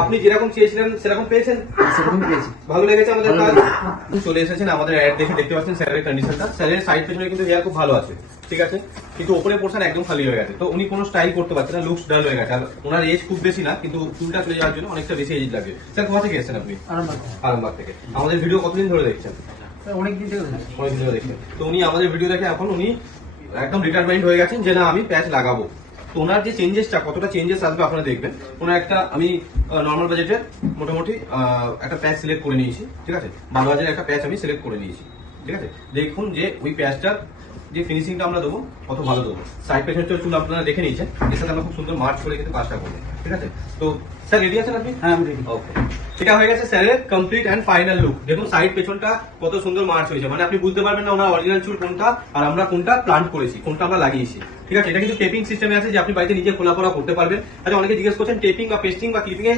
আপনি যেরকম চেয়েছিলেন সেরকম পেয়েছেন? সেরকম পেয়েছি। ভালো লেগেছে আমাদের কাজ? চলে এসেছেন আমাদের অ্যাড দেখে দেখতে পাচ্ছেন স্যারের কন্ডিশনটা। স্যারের সাইড পেছনে কিন্তু হেয়ার খুব ভালো আছে, ঠিক আছে, কিন্তু উপরে পোর্শন একদম খালি হয়ে গেছে। তো উনি কোনো স্টাইল করতে পারছেন না, লুকস ডাল হয়ে গেছে। আর ওনার এজ খুব বেশি না, কিন্তু চুলটা চলে যাওয়ার জন্য অনেকটা বেশি এজ লাগে। স্যার কোথা থেকে এসেছেন আপনি? আরামবাগ থেকে। আমাদের ভিডিও কতদিন ধরে দেখছেন? অনেকদিন থেকে অনেকদিন ধরে দেখছেন। তো উনি আমাদের ভিডিও দেখে এখন উনি একদম ডিটারমাইন্ড হয়ে গেছেন যে না আমি প্যাচ লাগাবো। তো ওনার যে চেঞ্জেসটা, কতটা চেঞ্জেস আসবে আপনারা দেখবেন। ওনার একটা আমি নর্মাল বাজেটের মোটামুটি একটা প্যাচ সিলেক্ট করে নিয়েছি, ঠিক আছে, 12,000 একটা প্যাচ আমি সিলেক্ট করে নিয়েছি, ঠিক আছে। দেখুন যে ওই প্যাচটার যে ফিনিশিংটা আমরা দেবো কত ভালো দেবো। সাইড পেছনের চুল আপনারা দেখে নিয়েছেন, এর সাথে আমরা খুব সুন্দর মার্চ করে কিন্তু কাজটা করবো, ঠিক আছে। তো স্যার রেডি আছেন আপনি? হ্যাঁ আমি রেডি। ওকে, সেটা হয়ে গেছে স্যারের কমপ্লিট এন্ড ফাইনাল লুক। দেখুন সাইড পেছনটা কত সুন্দর মার্চ হয়েছে, মানে আপনি বুঝতে পারবেন না ওনার অরিজিনাল চুল কোনটা আর আমরা কোনটা প্লান্ট করেছি, কোনটা আমরা লাগিয়েছি, ঠিক আছে। এটা কিন্তু টেপিং সিস্টেমে আছে যে আপনি বাড়িতে নিজে খোলাপড়া করতে পারবেন। আচ্ছা, অনেকে জিজ্ঞেস করছেন টেপিং বা পেস্টিং বা ক্লিপিং এ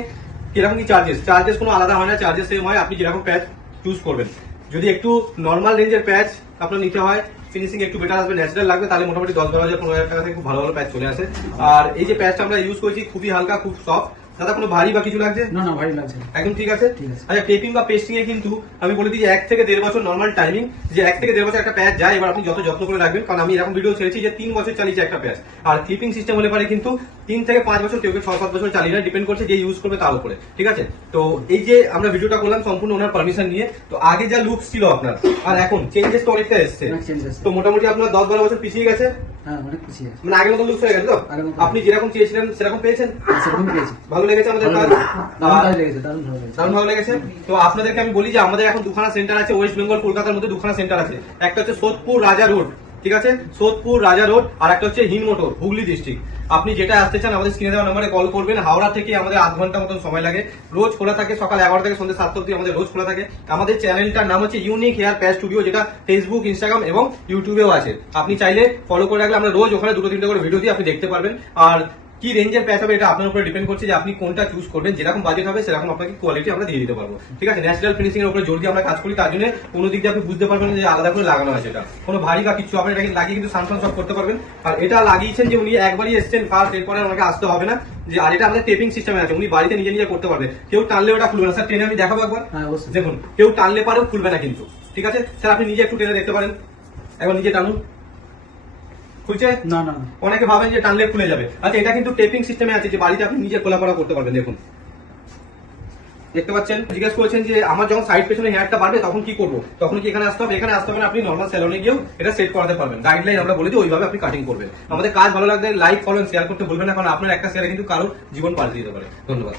কিরকম কি চার্জেস কোনো আলাদা হয় না, চার্জেস সেম হয়। আপনি যেরকম প্যাচ চুজ করবেন, যদি একটু নর্মাল রেঞ্জের প্যাচ আপনার নিতে হয়, ফিনিশিং একটু বেটার আসবে, ন্যাচারাল লাগবে, তাহলে মোটামুটি 10-12,000 15,000 টাকা থেকে খুব ভালো ভালো প্যাচ চলে আসে। আর এই যে প্যাচটা আমরা ইউজ করেছি খুবই হালকা, খুব সফট। দাদা কোনো ভারী বা কিছু লাগছে? না না ভারী লাগছে একদম ঠিক আছে। আচ্ছা, টেপিং বা পেস্টিং এ কিন্তু আমি বলে দিই 1 থেকে 1.5 বছর নর্মাল টাইমিং, যে 1 থেকে 1.5 বছর একটা প্যাচ যায়। এবার আপনি যত যত্ন করে রাখবেন, কারণ আমি এরকম ভিডিও ছেড়েছি যে 3 বছর চালিয়েছে একটা প্যাচ। আর ক্লিপিং সিস্টেম হলে পারে কিন্তু 3 থেকে 5 বছর, কেউ 6-7 বছর চালিয়ে না, ডিপেন্ড করছে যে ইউজ করবে তার উপরে, ঠিক আছে। তো এই যে আমরা ভিডিওটা করলাম সম্পূর্ণ ওনার পারমিশন নিয়ে। তো আগে যা লুক ছিল আপনার আর এখন চেঞ্জেস তো অনেকটা এসছে। তো মোটামুটি আপনার 10-12 বছর পিছিয়ে গেছে, হ্যাঁ অনেক খুশি আছে, মানে আগের মতো লুক হয়ে গেছে। তো আপনি যেরকম চেয়েছিলেন সেরকম পেয়েছেন? সেরকম পেয়েছি। ভালো লেগেছে আমাদের কাজ? দারুণ ভালো লেগেছে। তো আপনাদেরকে আমি বলি যে আমাদের এখন দুখানা সেন্টার আছে, ওয়েস্ট বেঙ্গল কলকাতার মধ্যে দুখানা সেন্টার আছে। একটা হচ্ছে সোদপুর রাজা রোড, ঠিক আছে, সোদপুর রাজা রোড, আর একটা হচ্ছে হিনমোটর, হুগলি ডিস্ট্রিক্ট। আপনি যেটা আসতে চান আমাদের স্ক্রিনে দেওয়া নম্বরে কল করবেন। হাওড়া থেকে আমাদের 8 ঘন্টা মতন সময় লাগে। রোজ খোলা থাকে সকাল 11 থেকে সন্ধ্যে 7 অবধি আমাদের রোজ খোলা থাকে। আমাদের চ্যানেলটার নাম হচ্ছে ইউনিক হেয়ার প্যাচ স্টুডিও, যেটা ফেসবুক, ইনস্টাগ্রাম এবং ইউটিউবেও আছে। আপনি চাইলে ফলো করে রাখলে আমরা রোজ ওখানে 2-3টে করে ভিডিও দিয়ে আপনি দেখতে পারবেন। আর কি রেঞ্জের প্যাচ হবে এটা আপনার উপরে ডিপেন্ড করছে যে আপনি কোনটা চুজ করবেন। যেরকম বাজেট হবে সেরকম আপনাকে কোয়ালিটি আমরা দিয়ে দিতে পারবো, ঠিক আছে। ন্যাচারাল ফিনিশিং এর উপরে জোর দিয়ে আমরা কাজ করি, তার জন্য কোনো দিক দিয়ে আপনি বুঝতে পারবেন যে আলাদা করে লাগানো আছে। এটা কোনো ভারী বা কিছু আপনি এটাকে লাগিয়ে কিন্তু সানসান সব করতে পারবেন। আর এটা লাগিয়েছেন যে উনি একবারই এসছেন ফার্স্ট, এরপরে আমাকে আসতে হবে না। যে আর এটা আমাদের টেপিং সিস্টেমে আছে, উনি বাড়িতে নিজে নিজে করতে পারবে। কেউ টানলে ওটা খুলবে না। স্যার টেনে আমি দেখাবো একবার, দেখুন কেউ টানলে পারেও খুলবে না কিন্তু, ঠিক আছে। স্যার আপনি নিজে একটু টেনে দেখতে পারেন, একবার নিজে টানুন, খুলছে না না। অনেকে ভাবেন যে টানলে খুলে যাবে। আচ্ছা, এটা কিন্তু টেপিং সিস্টেমে আছে যে বাড়িতে আপনি নিজে খোলাপড়া করতে পারবেন। দেখুন দেখতে পাচ্ছেন। জিজ্ঞেস করেছেন যে আমার যখন সাইড পেছনে হেয়ারটা বাড়বে তখন কি করবো, তখন কি এখানে আসতে হবে? এখানে আসতে হবে না, আপনি নর্মাল স্যালনে গিয়েও এটা সেট করাতে পারবেন। গাইডলাইন আমরা বলে দিই, ওইভাবে আপনি কাটিং করবেন। আমাদের কাজ ভালো লাগলে লাইক, ফলো, শেয়ার করতে ভুলবেন না, কারণ আপনার একটা শেয়ারে কিন্তু কারোর জীবন পাল্টে দিতে পারে। ধন্যবাদ।